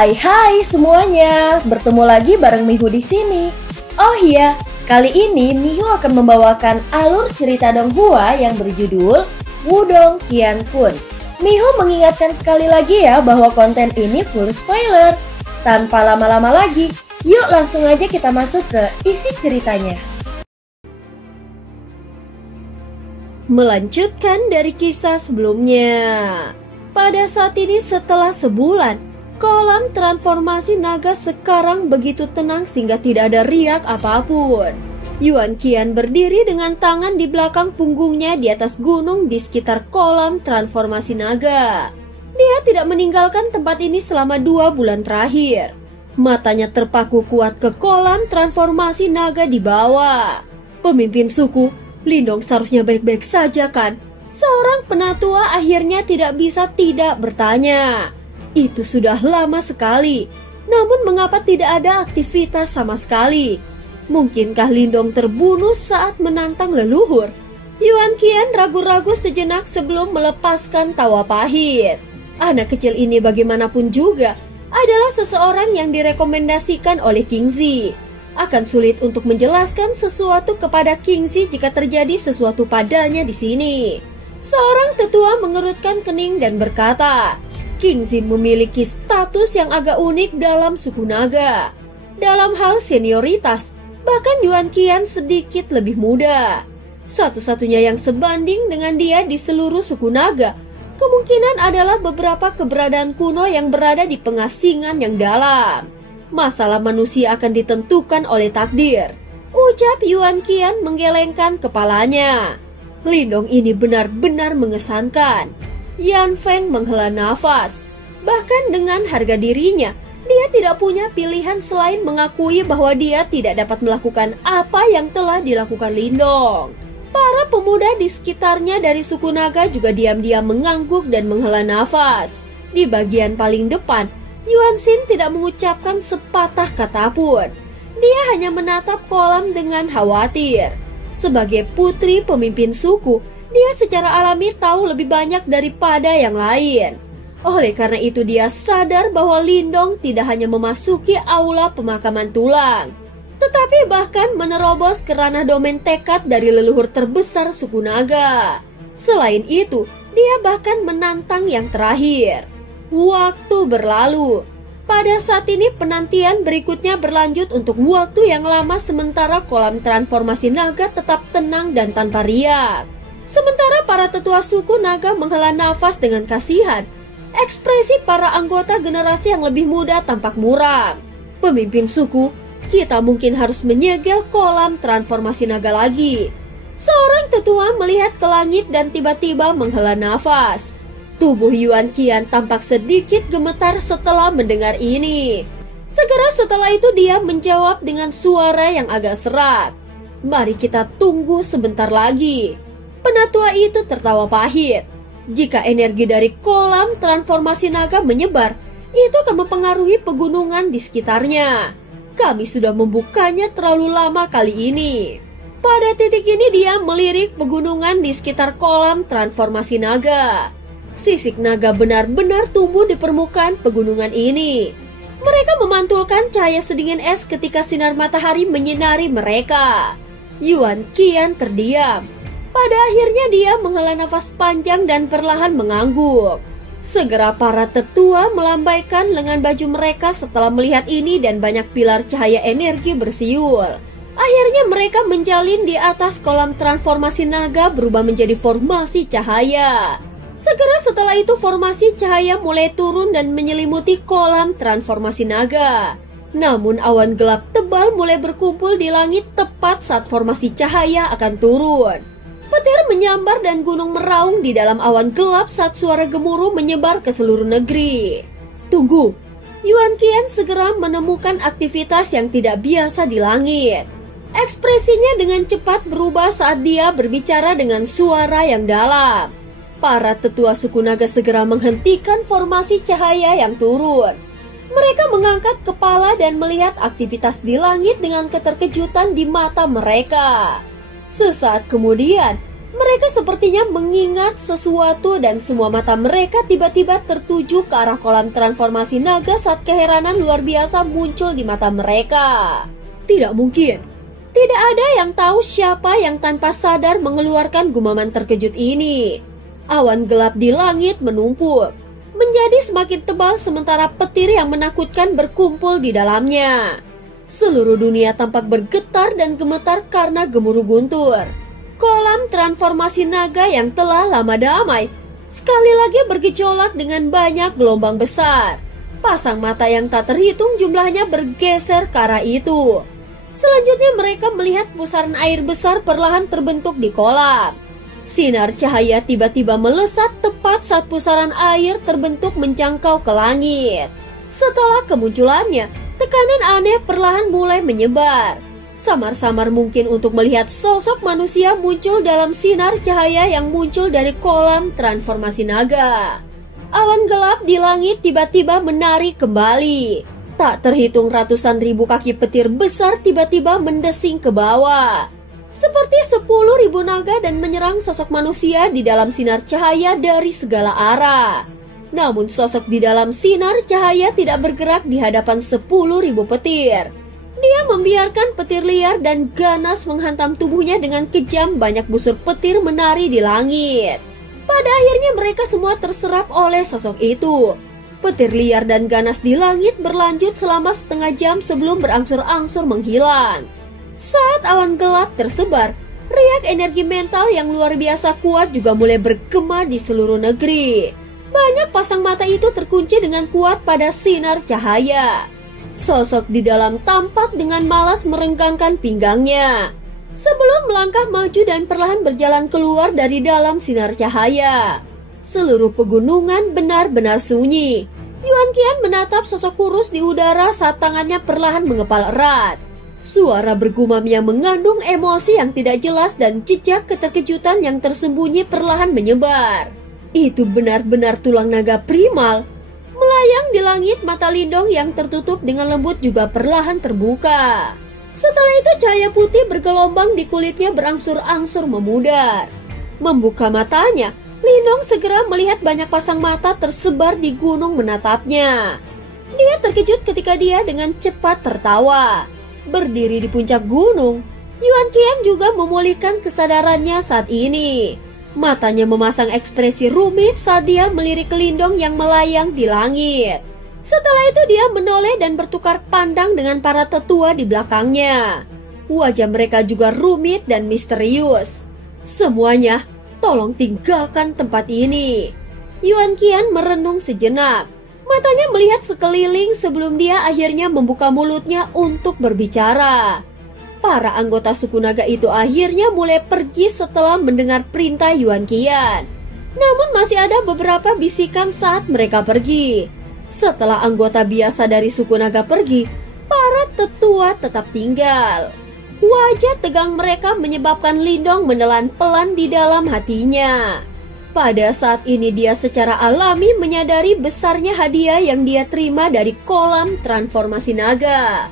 Hai semuanya, bertemu lagi bareng Mihu di sini. Oh iya, kali ini Mihu akan membawakan alur cerita Donghua yang berjudul Wudong Qiankun. Mihu mengingatkan sekali lagi ya bahwa konten ini full spoiler. Tanpa lama-lama lagi, yuk langsung aja kita masuk ke isi ceritanya. Melanjutkan dari kisah sebelumnya. Pada saat ini setelah sebulan, kolam transformasi naga sekarang begitu tenang sehingga tidak ada riak apapun. Yuan Qian berdiri dengan tangan di belakang punggungnya di atas gunung di sekitar kolam transformasi naga. Dia tidak meninggalkan tempat ini selama 2 bulan terakhir. Matanya terpaku kuat ke kolam transformasi naga di bawah. Pemimpin suku, Lindong seharusnya baik-baik saja kan? Seorang penatua akhirnya tidak bisa tidak bertanya. Itu sudah lama sekali. Namun mengapa tidak ada aktivitas sama sekali? Mungkinkah Lindong terbunuh saat menantang leluhur? Yuan Qian ragu-ragu sejenak sebelum melepaskan tawa pahit. Anak kecil ini bagaimanapun juga adalah seseorang yang direkomendasikan oleh Kingzi. Akan sulit untuk menjelaskan sesuatu kepada Kingzi jika terjadi sesuatu padanya di sini. Seorang tetua mengerutkan kening dan berkata, Kingzi memiliki status yang agak unik dalam suku naga. Dalam hal senioritas, bahkan Yuan Qian sedikit lebih muda. Satu-satunya yang sebanding dengan dia di seluruh suku naga, kemungkinan adalah beberapa keberadaan kuno yang berada di pengasingan yang dalam. Masalah manusia akan ditentukan oleh takdir, ucap Yuan Qian menggelengkan kepalanya. Lindong ini benar-benar mengesankan. Yan Feng menghela nafas. Bahkan dengan harga dirinya, dia tidak punya pilihan selain mengakui bahwa dia tidak dapat melakukan apa yang telah dilakukan Lindong. Para pemuda di sekitarnya dari suku naga juga diam-diam mengangguk dan menghela nafas. Di bagian paling depan, Yuan Xin tidak mengucapkan sepatah kata pun. Dia hanya menatap kolam dengan khawatir. Sebagai putri pemimpin suku, dia secara alami tahu lebih banyak daripada yang lain. Oleh karena itu dia sadar bahwa Lindong tidak hanya memasuki aula pemakaman tulang, tetapi bahkan menerobos ke ranah domain tekad dari leluhur terbesar suku naga. Selain itu, dia bahkan menantang yang terakhir. Waktu berlalu. Pada saat ini penantian berikutnya berlanjut untuk waktu yang lama sementara kolam transformasi naga tetap tenang dan tanpa riak. Sementara para tetua suku naga menghela nafas dengan kasihan, ekspresi para anggota generasi yang lebih muda tampak muram. Pemimpin suku, kita mungkin harus menyegel kolam transformasi naga lagi. Seorang tetua melihat ke langit dan tiba-tiba menghela nafas. Tubuh Yuan Qian tampak sedikit gemetar setelah mendengar ini. Segera setelah itu dia menjawab dengan suara yang agak serak. Mari kita tunggu sebentar lagi. Penatua itu tertawa pahit. Jika energi dari kolam transformasi naga menyebar, itu akan mempengaruhi pegunungan di sekitarnya. Kami sudah membukanya terlalu lama kali ini. Pada titik ini dia melirik pegunungan di sekitar kolam transformasi naga. Sisik naga benar-benar tumbuh di permukaan pegunungan ini. Mereka memantulkan cahaya sedingin es ketika sinar matahari menyinari mereka. Yuan Qian terdiam. Pada akhirnya dia menghela nafas panjang dan perlahan mengangguk. Segera para tetua melambaikan lengan baju mereka setelah melihat ini dan banyak pilar cahaya energi bersiul. Akhirnya mereka menjalin di atas kolam transformasi naga berubah menjadi formasi cahaya. Segera setelah itu formasi cahaya mulai turun dan menyelimuti kolam transformasi naga. Namun awan gelap tebal mulai berkumpul di langit tepat saat formasi cahaya akan turun. Petir menyambar dan gunung meraung di dalam awan gelap saat suara gemuruh menyebar ke seluruh negeri. Tunggu, Yuan Qian segera menemukan aktivitas yang tidak biasa di langit. Ekspresinya dengan cepat berubah saat dia berbicara dengan suara yang dalam. Para tetua suku naga segera menghentikan formasi cahaya yang turun. Mereka mengangkat kepala dan melihat aktivitas di langit dengan keterkejutan di mata mereka. Sesaat kemudian, Mereka sepertinya mengingat sesuatu dan semua mata mereka tiba-tiba tertuju ke arah kolam transformasi naga saat keheranan luar biasa muncul di mata mereka. Tidak mungkin. Tidak ada yang tahu siapa yang tanpa sadar mengeluarkan gumaman terkejut ini. Awan gelap di langit menumpuk, menjadi semakin tebal sementara petir yang menakutkan berkumpul di dalamnya. Seluruh dunia tampak bergetar dan gemetar karena gemuruh guntur. Kolam transformasi naga yang telah lama damai sekali lagi bergejolak dengan banyak gelombang besar. Pasang mata yang tak terhitung jumlahnya bergeser ke arah itu. Selanjutnya mereka melihat pusaran air besar perlahan terbentuk di kolam. Sinar cahaya tiba-tiba melesat tepat saat pusaran air terbentuk menjangkau ke langit. Setelah kemunculannya, tekanan aneh perlahan mulai menyebar. Samar-samar mungkin untuk melihat sosok manusia muncul dalam sinar cahaya yang muncul dari kolam transformasi naga. Awan gelap di langit tiba-tiba menari kembali. Tak terhitung ratusan ribu kaki petir besar tiba-tiba mendesing ke bawah. Seperti 10.000 naga dan menyerang sosok manusia di dalam sinar cahaya dari segala arah. Namun sosok di dalam sinar cahaya tidak bergerak di hadapan 10.000 petir. Dia membiarkan petir liar dan ganas menghantam tubuhnya dengan kejam. Banyak busur petir menari di langit. Pada akhirnya mereka semua terserap oleh sosok itu. Petir liar dan ganas di langit berlanjut selama setengah jam sebelum berangsur-angsur menghilang. Saat awan gelap tersebar, riak energi mental yang luar biasa kuat juga mulai bergema di seluruh negeri. Banyak pasang mata itu terkunci dengan kuat pada sinar cahaya. Sosok di dalam tampak dengan malas merenggangkan pinggangnya sebelum melangkah maju dan perlahan berjalan keluar dari dalam sinar cahaya. Seluruh pegunungan benar-benar sunyi. Yuan Qian menatap sosok kurus di udara saat tangannya perlahan mengepal erat. Suara bergumam yang mengandung emosi yang tidak jelas dan jejak keterkejutan yang tersembunyi perlahan menyebar. Itu benar-benar tulang naga primal. Melayang di langit, mata Lindong yang tertutup dengan lembut juga perlahan terbuka. Setelah itu cahaya putih bergelombang di kulitnya berangsur-angsur memudar. Membuka matanya, Lindong segera melihat banyak pasang mata tersebar di gunung menatapnya. Dia terkejut ketika dia dengan cepat tertawa. Berdiri di puncak gunung, Yuan Qian juga memulihkan kesadarannya saat ini. Matanya memasang ekspresi rumit saat dia melirik Lindong yang melayang di langit. Setelah itu dia menoleh dan bertukar pandang dengan para tetua di belakangnya. Wajah mereka juga rumit dan misterius. Semuanya, tolong tinggalkan tempat ini. Yuan Qian merenung sejenak. Matanya melihat sekeliling sebelum dia akhirnya membuka mulutnya untuk berbicara. Para anggota suku naga itu akhirnya mulai pergi setelah mendengar perintah Yuan Qian. Namun masih ada beberapa bisikan saat mereka pergi. Setelah anggota biasa dari suku naga pergi, para tetua tetap tinggal. Wajah tegang mereka menyebabkan Lindong menelan pelan di dalam hatinya. Pada saat ini dia secara alami menyadari besarnya hadiah yang dia terima dari kolam transformasi naga.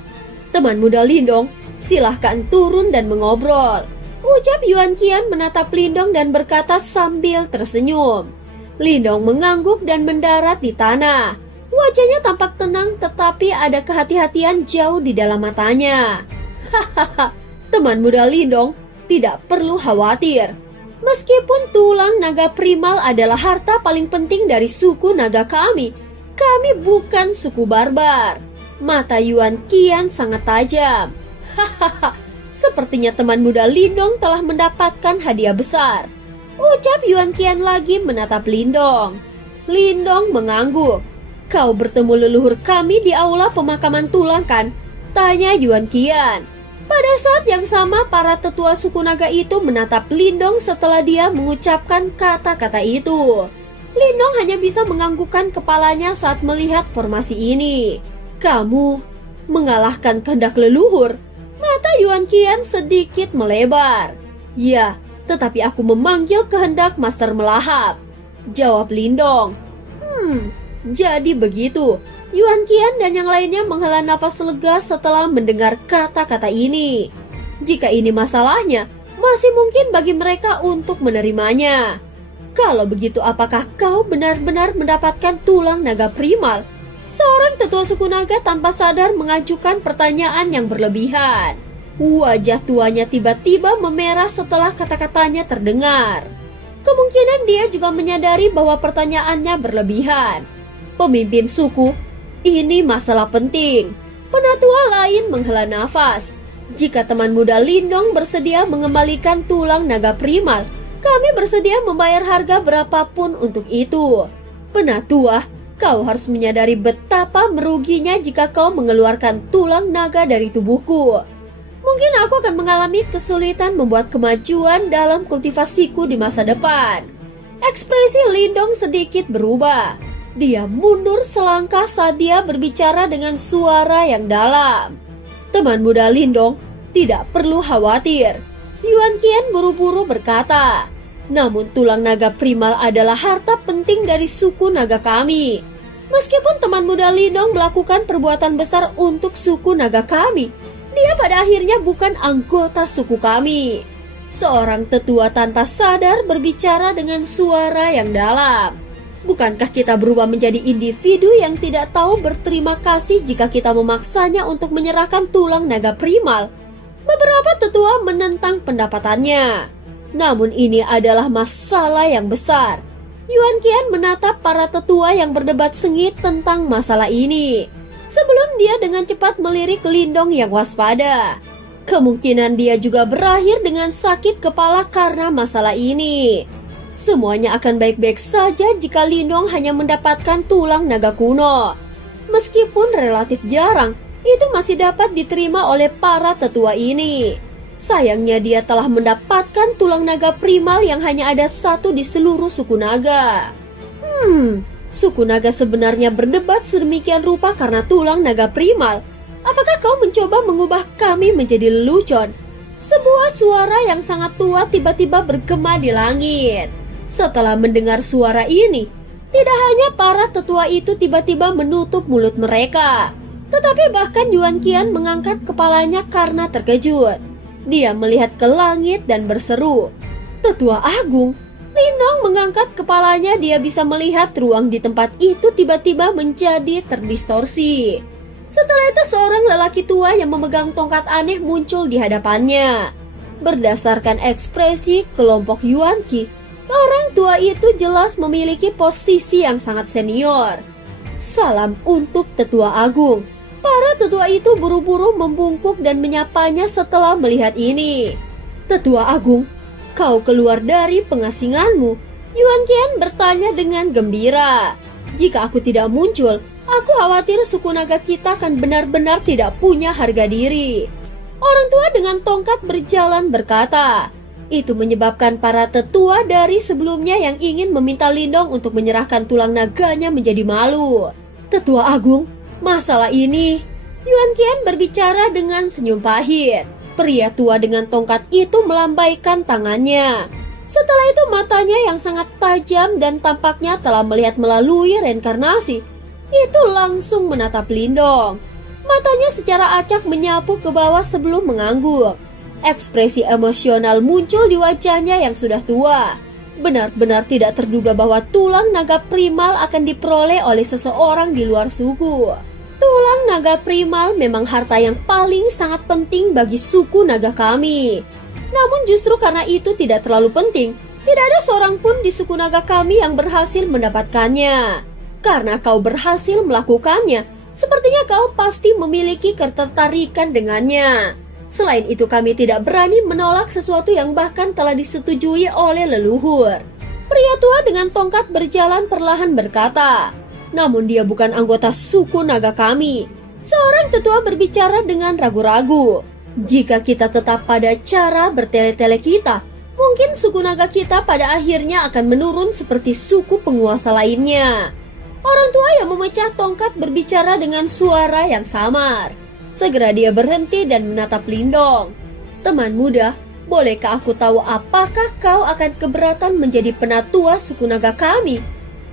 Teman muda Lindong, silahkan turun dan mengobrol, ucap Yuan Qian menatap Lindong dan berkata sambil tersenyum. Lindong mengangguk dan mendarat di tanah. Wajahnya tampak tenang tetapi ada kehati-hatian jauh di dalam matanya. Hahaha, teman muda Lindong, tidak perlu khawatir. Meskipun tulang naga primal adalah harta paling penting dari suku naga kami bukan suku barbar. Mata Yuan Qian sangat tajam. Hahaha, sepertinya teman muda Lindong telah mendapatkan hadiah besar, ucap Yuan Qian lagi menatap Lindong. Lindong mengangguk. Kau bertemu leluhur kami di aula pemakaman tulang kan? Tanya Yuan Qian. Pada saat yang sama para tetua suku naga itu menatap Lindong setelah dia mengucapkan kata-kata itu. Lindong hanya bisa menganggukkan kepalanya saat melihat formasi ini. Kamu mengalahkan kehendak leluhur? Mata Yuan Qian sedikit melebar. Ya, tetapi aku memanggil kehendak Master Melahap, jawab Lindong. Jadi begitu. Yuan Qian dan yang lainnya menghela nafas lega setelah mendengar kata-kata ini. Jika ini masalahnya, masih mungkin bagi mereka untuk menerimanya. Kalau begitu, apakah kau benar-benar mendapatkan tulang naga primal? Seorang tetua suku naga tanpa sadar mengajukan pertanyaan yang berlebihan. Wajah tuanya tiba-tiba memerah setelah kata-katanya terdengar. Kemungkinan dia juga menyadari bahwa pertanyaannya berlebihan. Pemimpin suku, ini masalah penting. Penatua lain menghela nafas. Jika teman muda Lindong bersedia mengembalikan tulang naga primal, kami bersedia membayar harga berapapun untuk itu. Penatua, kau harus menyadari betapa meruginya jika kau mengeluarkan tulang naga dari tubuhku. Mungkin aku akan mengalami kesulitan membuat kemajuan dalam kultivasiku di masa depan. Ekspresi Lindong sedikit berubah. Dia mundur selangkah saat dia berbicara dengan suara yang dalam. Teman muda Lindong, tidak perlu khawatir. Yuan Qian buru-buru berkata, namun tulang naga primal adalah harta penting dari suku naga kami. Meskipun teman muda Lindong melakukan perbuatan besar untuk suku naga kami, dia pada akhirnya bukan anggota suku kami. Seorang tetua tanpa sadar berbicara dengan suara yang dalam. Bukankah kita berubah menjadi individu yang tidak tahu berterima kasih jika kita memaksanya untuk menyerahkan tulang naga primal? Beberapa tetua menentang pendapatannya. Namun ini adalah masalah yang besar. Yuan Qian menatap para tetua yang berdebat sengit tentang masalah ini. Sebelum dia dengan cepat melirik Lindong yang waspada. Kemungkinan dia juga berakhir dengan sakit kepala karena masalah ini. Semuanya akan baik-baik saja jika Lindong hanya mendapatkan tulang naga kuno. Meskipun relatif jarang, itu masih dapat diterima oleh para tetua ini. Sayangnya dia telah mendapatkan tulang naga primal yang hanya ada satu di seluruh suku naga. Suku naga sebenarnya berdebat sedemikian rupa karena tulang naga primal. Apakah kau mencoba mengubah kami menjadi lelucon? Sebuah suara yang sangat tua tiba-tiba bergema di langit. Setelah mendengar suara ini, tidak hanya para tetua itu tiba-tiba menutup mulut mereka, tetapi bahkan Yuan Qian mengangkat kepalanya karena terkejut. Dia melihat ke langit dan berseru, "Tetua Agung!" Lindong mengangkat kepalanya, dia bisa melihat ruang di tempat itu tiba-tiba menjadi terdistorsi. Setelah itu seorang lelaki tua yang memegang tongkat aneh muncul di hadapannya. Berdasarkan ekspresi kelompok Yuan Qi, orang tua itu jelas memiliki posisi yang sangat senior. Salam untuk Tetua Agung. Para tetua itu buru-buru membungkuk dan menyapanya setelah melihat ini. Tetua Agung, kau keluar dari pengasinganmu? Yuan Qian bertanya dengan gembira. Jika aku tidak muncul, aku khawatir suku naga kita akan benar-benar tidak punya harga diri. Orang tua dengan tongkat berjalan berkata. Itu menyebabkan para tetua dari sebelumnya yang ingin meminta Lindong untuk menyerahkan tulang naganya menjadi malu. Tetua Agung, masalah ini. Yuan Qian berbicara dengan senyum pahit. Pria tua dengan tongkat itu melambaikan tangannya. Setelah itu matanya yang sangat tajam dan tampaknya telah melihat melalui reinkarnasi, itu langsung menatap Lindong. Matanya secara acak menyapu ke bawah sebelum mengangguk. Ekspresi emosional muncul di wajahnya yang sudah tua. Benar-benar tidak terduga bahwa tulang naga primal akan diperoleh oleh seseorang di luar suku. Tulang naga primal memang harta yang paling sangat penting bagi suku naga kami. Namun justru karena itu tidak terlalu penting, tidak ada seorang pun di suku naga kami yang berhasil mendapatkannya. Karena kau berhasil melakukannya, sepertinya kau pasti memiliki ketertarikan dengannya. Selain itu kami tidak berani menolak sesuatu yang bahkan telah disetujui oleh leluhur. Pria tua dengan tongkat berjalan perlahan berkata, namun dia bukan anggota suku naga kami. Seorang tetua berbicara dengan ragu-ragu. Jika kita tetap pada cara bertele-tele kita, mungkin suku naga kita pada akhirnya akan menurun seperti suku penguasa lainnya. Orang tua yang memecah tongkat berbicara dengan suara yang samar. Segera dia berhenti dan menatap Lindong. Teman muda, bolehkah aku tahu apakah kau akan keberatan menjadi penatua suku naga kami?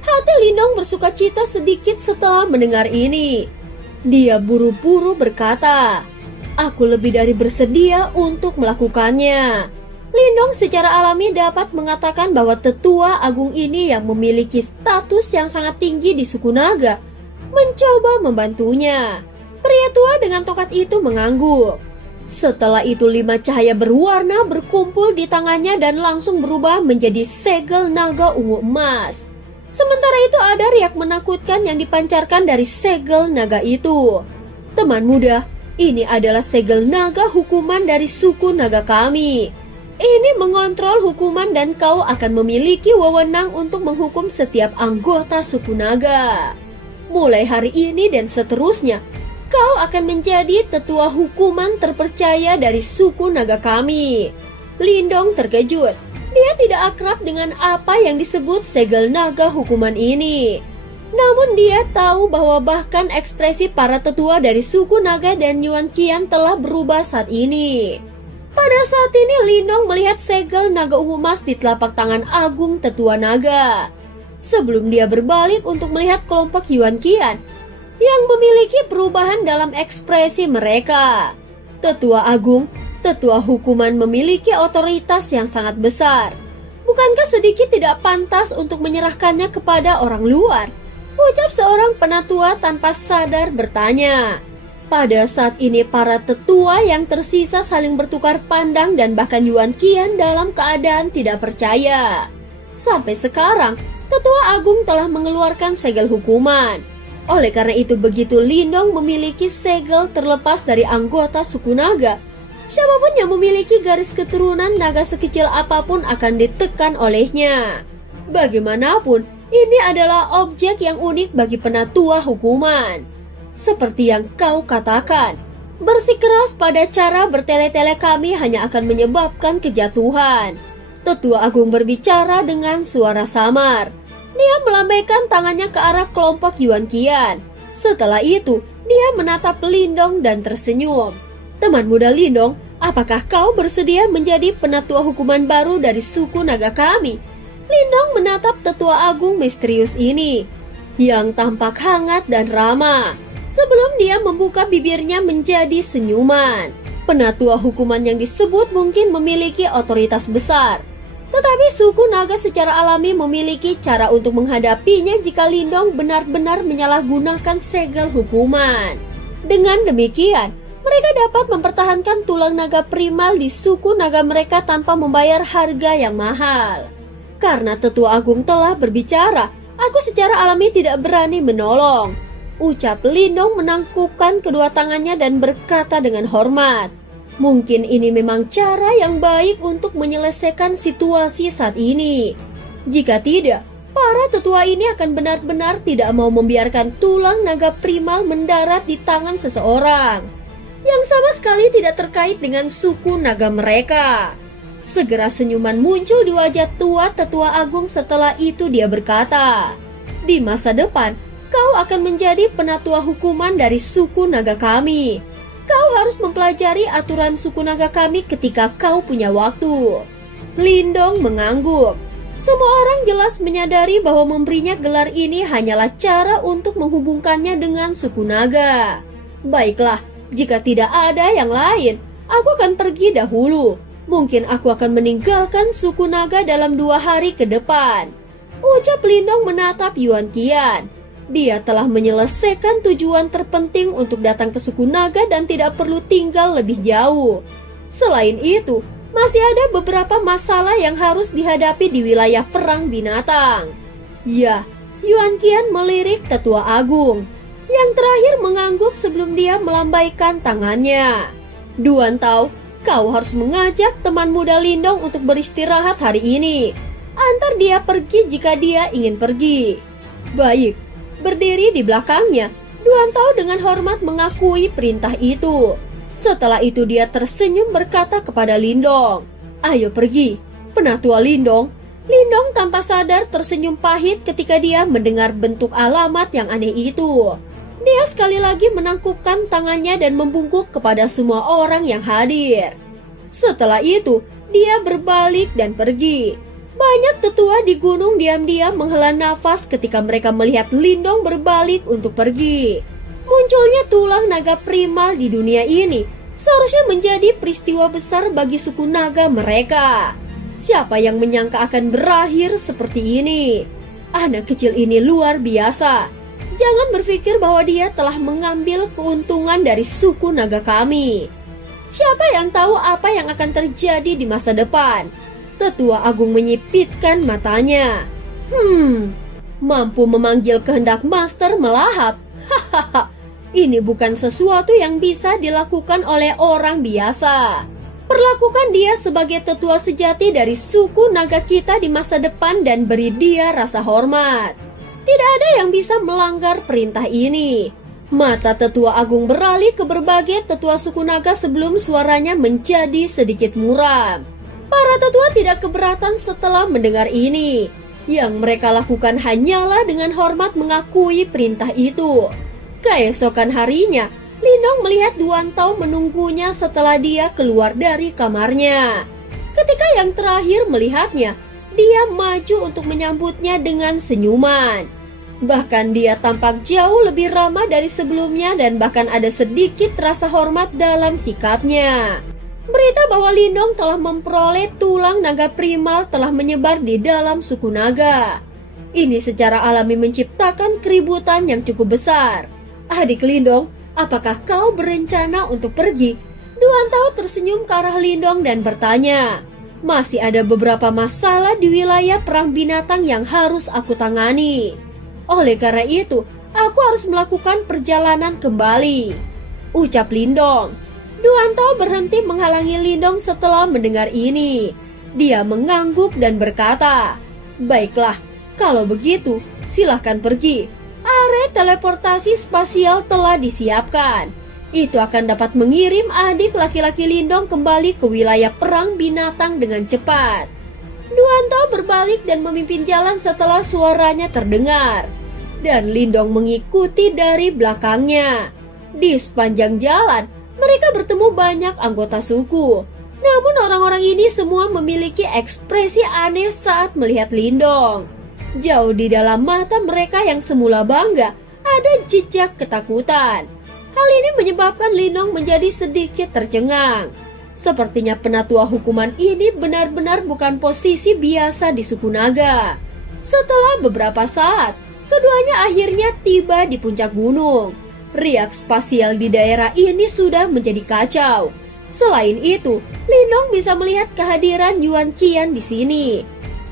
Hati Lindong bersukacita sedikit setelah mendengar ini. Dia buru-buru berkata, aku lebih dari bersedia untuk melakukannya. Lindong secara alami dapat mengatakan bahwa tetua agung ini yang memiliki status yang sangat tinggi di suku naga mencoba membantunya. Pria tua dengan tongkat itu mengangguk. Setelah itu 5 cahaya berwarna berkumpul di tangannya dan langsung berubah menjadi segel naga ungu emas. Sementara itu ada riak menakutkan yang dipancarkan dari segel naga itu. Teman muda, ini adalah segel naga hukuman dari suku naga kami. Ini mengontrol hukuman dan kau akan memiliki wewenang untuk menghukum setiap anggota suku naga. Mulai hari ini dan seterusnya, kau akan menjadi tetua hukuman terpercaya dari suku naga kami. Lindong terkejut. Dia tidak akrab dengan apa yang disebut segel naga hukuman ini. Namun dia tahu bahwa bahkan ekspresi para tetua dari suku naga dan Yuan Qian telah berubah saat ini. Pada saat ini Lindong melihat segel naga ungu emas di telapak tangan agung tetua naga. Sebelum dia berbalik untuk melihat kelompok Yuan Qian yang memiliki perubahan dalam ekspresi mereka. Tetua agung, tetua hukuman memiliki otoritas yang sangat besar. Bukankah sedikit tidak pantas untuk menyerahkannya kepada orang luar? Ucap seorang penatua tanpa sadar bertanya. Pada saat ini para tetua yang tersisa saling bertukar pandang dan bahkan Yuan Qian dalam keadaan tidak percaya. Sampai sekarang, tetua agung telah mengeluarkan segel hukuman. Oleh karena itu begitu Lindong memiliki segel terlepas dari anggota suku naga, siapapun yang memiliki garis keturunan naga sekecil apapun akan ditekan olehnya. Bagaimanapun, ini adalah objek yang unik bagi penatua hukuman. Seperti yang kau katakan, bersikeras pada cara bertele-tele kami hanya akan menyebabkan kejatuhan. Tetua agung berbicara dengan suara samar. Dia melambaikan tangannya ke arah kelompok Yuan Qian. Setelah itu, dia menatap Lindong dan tersenyum. Teman muda Lindong, apakah kau bersedia menjadi penatua hukuman baru dari suku naga kami? Lindong menatap tetua agung misterius ini, yang tampak hangat dan ramah. Sebelum dia membuka bibirnya menjadi senyuman. Penatua hukuman yang disebut mungkin memiliki otoritas besar. Tetapi suku naga secara alami memiliki cara untuk menghadapinya jika Lindong benar-benar menyalahgunakan segel hukuman. Dengan demikian, mereka dapat mempertahankan tulang naga primal di suku naga mereka tanpa membayar harga yang mahal. Karena tetua agung telah berbicara, aku secara alami tidak berani menolong. Ucap Lindong menangkupkan kedua tangannya dan berkata dengan hormat. Mungkin ini memang cara yang baik untuk menyelesaikan situasi saat ini. Jika tidak, para tetua ini akan benar-benar tidak mau membiarkan tulang naga primal mendarat di tangan seseorang yang sama sekali tidak terkait dengan suku naga mereka. Segera senyuman muncul di wajah tua tetua agung. Setelah itu dia berkata, di masa depan, kau akan menjadi penatua hukuman dari suku naga kami. Kau harus mempelajari aturan suku naga kami ketika kau punya waktu. Lindong mengangguk. Semua orang jelas menyadari bahwa memberinya gelar ini hanyalah cara untuk menghubungkannya dengan suku naga. Baiklah, jika tidak ada yang lain, aku akan pergi dahulu. Mungkin aku akan meninggalkan suku naga dalam 2 hari ke depan. Ucap Lindong menatap Yuan Qian. Dia telah menyelesaikan tujuan terpenting untuk datang ke suku naga dan tidak perlu tinggal lebih jauh. Selain itu, masih ada beberapa masalah yang harus dihadapi di wilayah perang binatang. Ya, Yuan Qian melirik tetua agung. Yang terakhir mengangguk sebelum dia melambaikan tangannya. Duan Tao, kau harus mengajak teman muda Lindong untuk beristirahat hari ini. Antar dia pergi jika dia ingin pergi. Baik. Berdiri di belakangnya, Duan Tao dengan hormat mengakui perintah itu. Setelah itu dia tersenyum berkata kepada Lindong, ayo pergi, penatua Lindong. Lindong tanpa sadar tersenyum pahit ketika dia mendengar bentuk alamat yang aneh itu. Dia sekali lagi menangkupkan tangannya dan membungkuk kepada semua orang yang hadir. Setelah itu, dia berbalik dan pergi. Banyak tetua di gunung diam-diam menghela nafas ketika mereka melihat Lindong berbalik untuk pergi. Munculnya tulang naga primal di dunia ini Seharusnya menjadi peristiwa besar bagi suku naga mereka. Siapa yang menyangka akan berakhir seperti ini? Anak kecil ini luar biasa. Jangan berpikir bahwa dia telah mengambil keuntungan dari suku naga kami. Siapa yang tahu apa yang akan terjadi di masa depan? Tetua Agung menyipitkan matanya. Mampu memanggil kehendak master melahap. Hahaha, ini bukan sesuatu yang bisa dilakukan oleh orang biasa. Perlakukan dia sebagai tetua sejati dari suku naga kita di masa depan dan beri dia rasa hormat. Tidak ada yang bisa melanggar perintah ini. Mata Tetua Agung beralih ke berbagai tetua suku naga sebelum suaranya menjadi sedikit muram. Para tetua tidak keberatan setelah mendengar ini. Yang mereka lakukan hanyalah dengan hormat mengakui perintah itu. Keesokan harinya, Lindong melihat Duan Tao menunggunya setelah dia keluar dari kamarnya. Ketika yang terakhir melihatnya, dia maju untuk menyambutnya dengan senyuman. Bahkan dia tampak jauh lebih ramah dari sebelumnya dan bahkan ada sedikit rasa hormat dalam sikapnya. Berita bahwa Lindong telah memperoleh tulang naga primal telah menyebar di dalam suku naga. Ini secara alami menciptakan keributan yang cukup besar. Adik Lindong, apakah kau berencana untuk pergi? Duan Tao tersenyum ke arah Lindong dan bertanya. Masih ada beberapa masalah di wilayah perang binatang yang harus aku tangani. Oleh karena itu, aku harus melakukan perjalanan kembali, ucap Lindong. Duan Tao berhenti menghalangi Lindong setelah mendengar ini. Dia mengangguk dan berkata, baiklah, kalau begitu silahkan pergi. Area teleportasi spasial telah disiapkan. Itu akan dapat mengirim adik laki-laki Lindong kembali ke wilayah perang binatang dengan cepat. Duan Tao berbalik dan memimpin jalan setelah suaranya terdengar. Dan Lindong mengikuti dari belakangnya. Di sepanjang jalan, mereka bertemu banyak anggota suku. Namun orang-orang ini semua memiliki ekspresi aneh saat melihat Lindong. Jauh di dalam mata mereka yang semula bangga, ada jejak ketakutan. Hal ini menyebabkan Lindong menjadi sedikit tercengang. Sepertinya penatua hukuman ini benar-benar bukan posisi biasa di suku naga. Setelah beberapa saat, keduanya akhirnya tiba di puncak gunung. Riak spasial di daerah ini sudah menjadi kacau. Selain itu, Lindong bisa melihat kehadiran Yuan Qian di sini.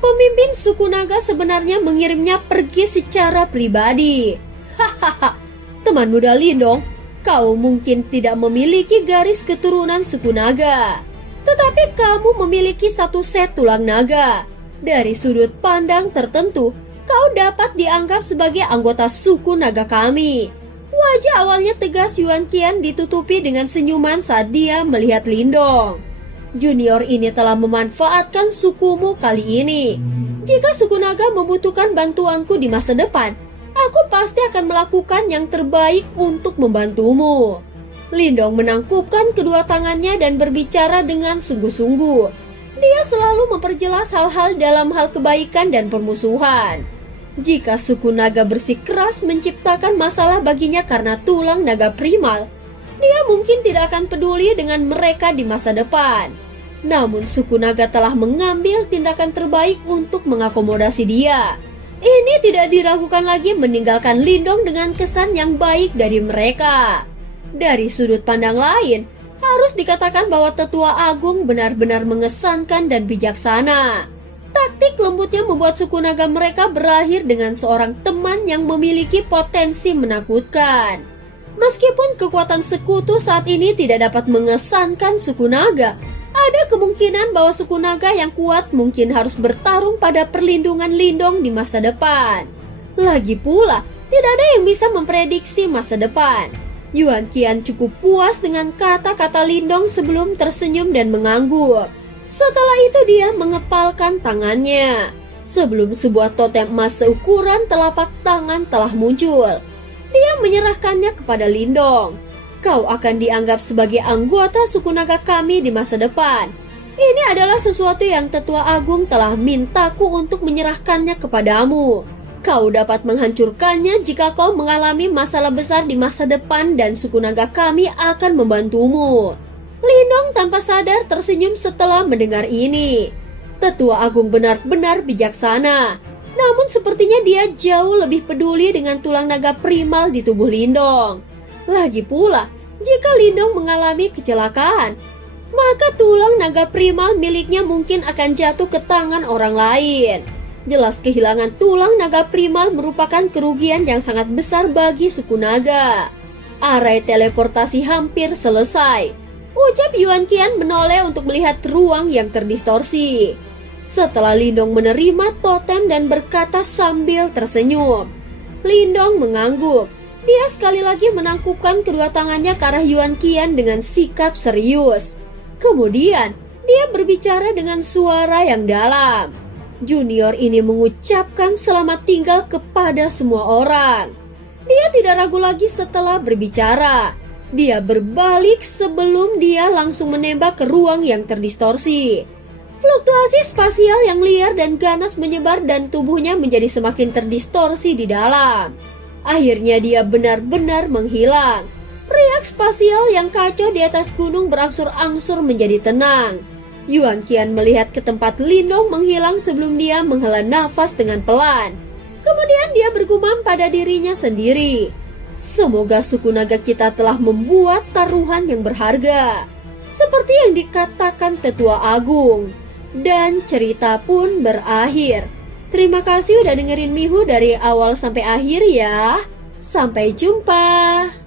Pemimpin suku naga sebenarnya mengirimnya pergi secara pribadi. Hahaha, teman muda Lindong, kau mungkin tidak memiliki garis keturunan suku naga, tetapi kamu memiliki satu set tulang naga. Dari sudut pandang tertentu, kau dapat dianggap sebagai anggota suku naga kami. Wajah awalnya tegas Yuan Qian ditutupi dengan senyuman saat dia melihat Lindong. Junior ini telah memanfaatkan sukumu kali ini. Jika suku naga membutuhkan bantuanku di masa depan, aku pasti akan melakukan yang terbaik untuk membantumu. Lindong menangkupkan kedua tangannya dan berbicara dengan sungguh-sungguh. Dia selalu memperjelas hal-hal dalam hal kebaikan dan permusuhan. Jika suku naga bersikeras menciptakan masalah baginya karena tulang naga primal, dia mungkin tidak akan peduli dengan mereka di masa depan. Namun suku naga telah mengambil tindakan terbaik untuk mengakomodasi dia. Ini tidak diragukan lagi meninggalkan Lindong dengan kesan yang baik dari mereka. Dari sudut pandang lain, harus dikatakan bahwa Tetua Agung benar-benar mengesankan dan bijaksana. Taktik lembutnya membuat suku naga mereka berakhir dengan seorang teman yang memiliki potensi menakutkan. Meskipun kekuatan sekutu saat ini tidak dapat mengesankan suku naga, ada kemungkinan bahwa suku naga yang kuat mungkin harus bertarung pada perlindungan Lindong di masa depan. Lagi pula, tidak ada yang bisa memprediksi masa depan. Yuan Qian cukup puas dengan kata-kata Lindong sebelum tersenyum dan mengangguk. Setelah itu dia mengepalkan tangannya. Sebelum sebuah totem emas seukuran telapak tangan telah muncul, dia menyerahkannya kepada Lindong. Kau akan dianggap sebagai anggota suku naga kami di masa depan. Ini adalah sesuatu yang Tetua Agung telah mintaku untuk menyerahkannya kepadamu. Kau dapat menghancurkannya jika kau mengalami masalah besar di masa depan dan suku naga kami akan membantumu. Lindong tanpa sadar tersenyum setelah mendengar ini. Tetua Agung benar-benar bijaksana. Namun sepertinya dia jauh lebih peduli dengan tulang naga primal di tubuh Lindong. Lagi pula, jika Lindong mengalami kecelakaan, maka tulang naga primal miliknya mungkin akan jatuh ke tangan orang lain. Jelas kehilangan tulang naga primal merupakan kerugian yang sangat besar bagi suku naga. Arai teleportasi hampir selesai. Ucap Yuan Qian menoleh untuk melihat ruang yang terdistorsi. Setelah Lindong menerima totem dan berkata sambil tersenyum. Lindong mengangguk. Dia sekali lagi menangkupkan kedua tangannya ke arah Yuan Qian dengan sikap serius. Kemudian, dia berbicara dengan suara yang dalam. Junior ini mengucapkan selamat tinggal kepada semua orang. Dia tidak ragu lagi setelah berbicara. Dia berbalik sebelum dia langsung menembak ke ruang yang terdistorsi. Fluktuasi spasial yang liar dan ganas menyebar dan tubuhnya menjadi semakin terdistorsi di dalam. Akhirnya dia benar-benar menghilang. Riak spasial yang kacau di atas gunung berangsur-angsur menjadi tenang. Yuan Qian melihat ke tempat Lindong menghilang sebelum dia menghela nafas dengan pelan. Kemudian dia bergumam pada dirinya sendiri. Semoga suku naga kita telah membuat taruhan yang berharga. Seperti yang dikatakan Tetua Agung. Dan cerita pun berakhir. Terima kasih udah dengerin Mihu dari awal sampai akhir ya. Sampai jumpa.